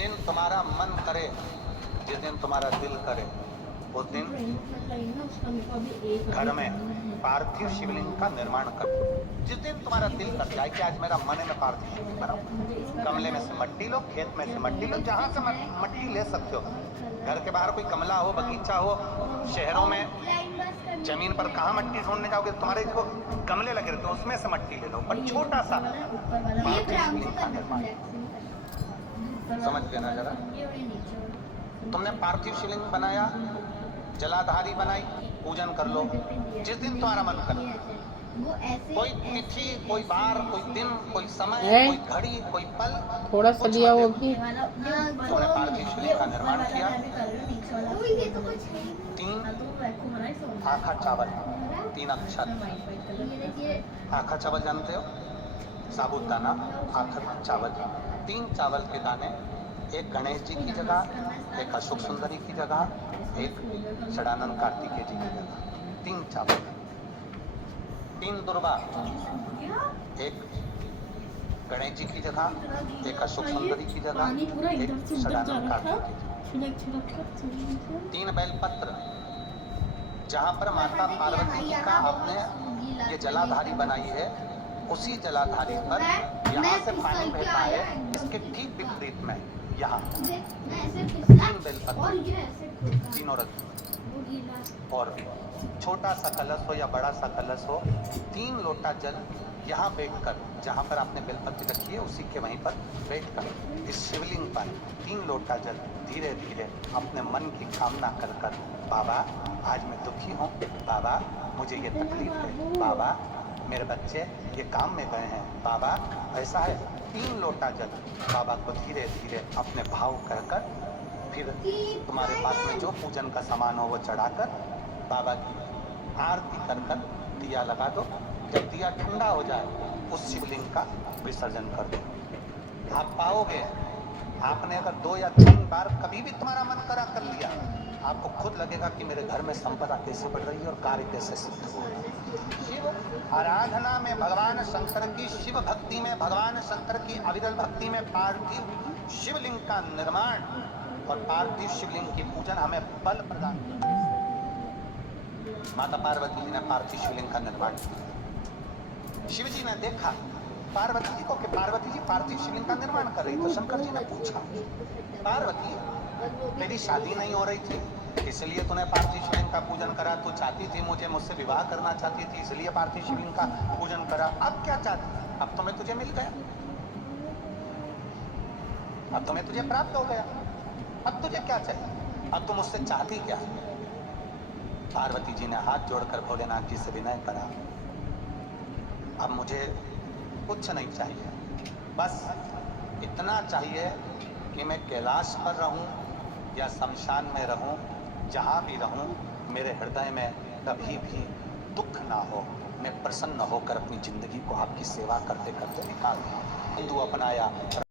दिन तुम्हारा मन करे, जिस दिन तुम्हारा दिल करे, उस दिन घर में पार्थिव शिवलिंग का निर्माण कर। जिस दिन तुम्हारा दिल कर जाए कि आज मेरा मन है मैं पार्थिव शिवलिंग बनाऊं, गमले में से मट्टी लो, खेत में से मट्टी लो, जहां से मट्टी ले सकते हो। घर के बाहर कोई गमला हो, बगीचा हो, शहरों में जमीन पर कहाँ मट्टी ढूंढने जाओगे, तुम्हारे जो गमले लगे रहते हो उसमें से मट्टी ले लो, पर छोटा सा समझ गया ना जरा। तुमने पार्थिव शिवलिंग बनाया, जलाधारी बनाई, पूजन कर लो जिस दिन तुम्हारा मन करे। कोई तिथि, कोई बार, कोई दिन, कोई समय, कोई घड़ी, कोई पल, थोड़ा सा लिया वो भी। तुमने पार्थिव शिवलिंग का निर्माण किया। 3 आखा चावल, 3 अक्षत। आखा चावल जानते हो, साबुदाना, आखा चावल, 3 चावल के दाने, एक गणेश जी की जगह, एक अशोक सुंदरी की जगह, एक षडानंद कार्तिकेय जी की जगह। 3 चावल, 3 दुर्वा, एक गणेश जी की जगह, एक अशोक सुंदरी की जगह, एक षडानंद कार्तिकेय जी। 3 बेलपत्र, जहाँ पर माता पार्वती जी का आपने ये जलाधारी बनाई है, उसी जलाधारी पर यहाँ से पानी बहता है, इसके ठीक विपरीत में यहाँ 3 बेलपत्र, तीनों रखी, और छोटा सा कलश हो या बड़ा सा कलश हो, 3 लोटा जल यहाँ बैठकर, जहाँ पर आपने बेलपत्र रखी है उसी के वहीं पर बैठकर इस शिवलिंग पर 3 लोटा जल धीरे धीरे अपने मन की कामना कर कर, बाबा आज मैं दुखी हूँ, बाबा मुझे ये तकलीफ है, बाबा मेरे बच्चे ये काम में गए हैं, बाबा ऐसा है, 3 लोटा जल बाबा को धीरे धीरे अपने भाव कहकर, फिर तुम्हारे पास में जो पूजन का सामान हो वो चढ़ाकर बाबा की आरती कर कर दिया लगा दो। जब दिया ठंडा हो जाए उस शिवलिंग का विसर्जन कर दो। आप पाओगे, आपने अगर 2 या 3 बार कभी भी तुम्हारा मन करा कर लिया, आपको खुद लगेगा कि मेरे घर में संपदा कैसे बढ़ रही है और कार्य कैसे सिद्ध हो रहा है। शिव आराधना में भगवान शंकर की, शिव भक्ति में भगवान शंकर की अविरल भक्ति में पार्थिव शिवलिंग का निर्माण और पार्थिव शिवलिंग की पूजन हमें बल प्रदान करती है। माता पार्वती जी ने पार्थिव शिवलिंग का निर्माण किया। शिव जी ने देखा पार्वती जी को कि पार्वती जी पार्थिव शिवलिंग का निर्माण कर रही, तो शंकर जी ने पूछा, पार्वती तेरी शादी नहीं हो रही थी इसलिए तूने पार्थिव शिवलिंग का पूजन करा, तू चाहती थी मुझसे विवाह करना चाहती थी इसलिए पार्थिव शिवलिंग का पूजन करा, अब क्या चाहती? अब तो मैं तुझे मिल गया, अब तो मैं तुझे प्राप्त हो गया, अब तुझे क्या चाहिए, अब तुम मुझसे चाहती क्या? पार्वती जी ने हाथ जोड़कर भोलेनाथ जी से विनय करा, अब मुझे कुछ नहीं चाहिए, बस इतना चाहिए कि मैं कैलाश पर रहूं या शमशान में रहूं, जहां भी रहूं मेरे हृदय में कभी भी दुख ना हो, मैं प्रसन्न होकर अपनी जिंदगी को आपकी सेवा करते करते निकाल दूं। हिंदू अपनाया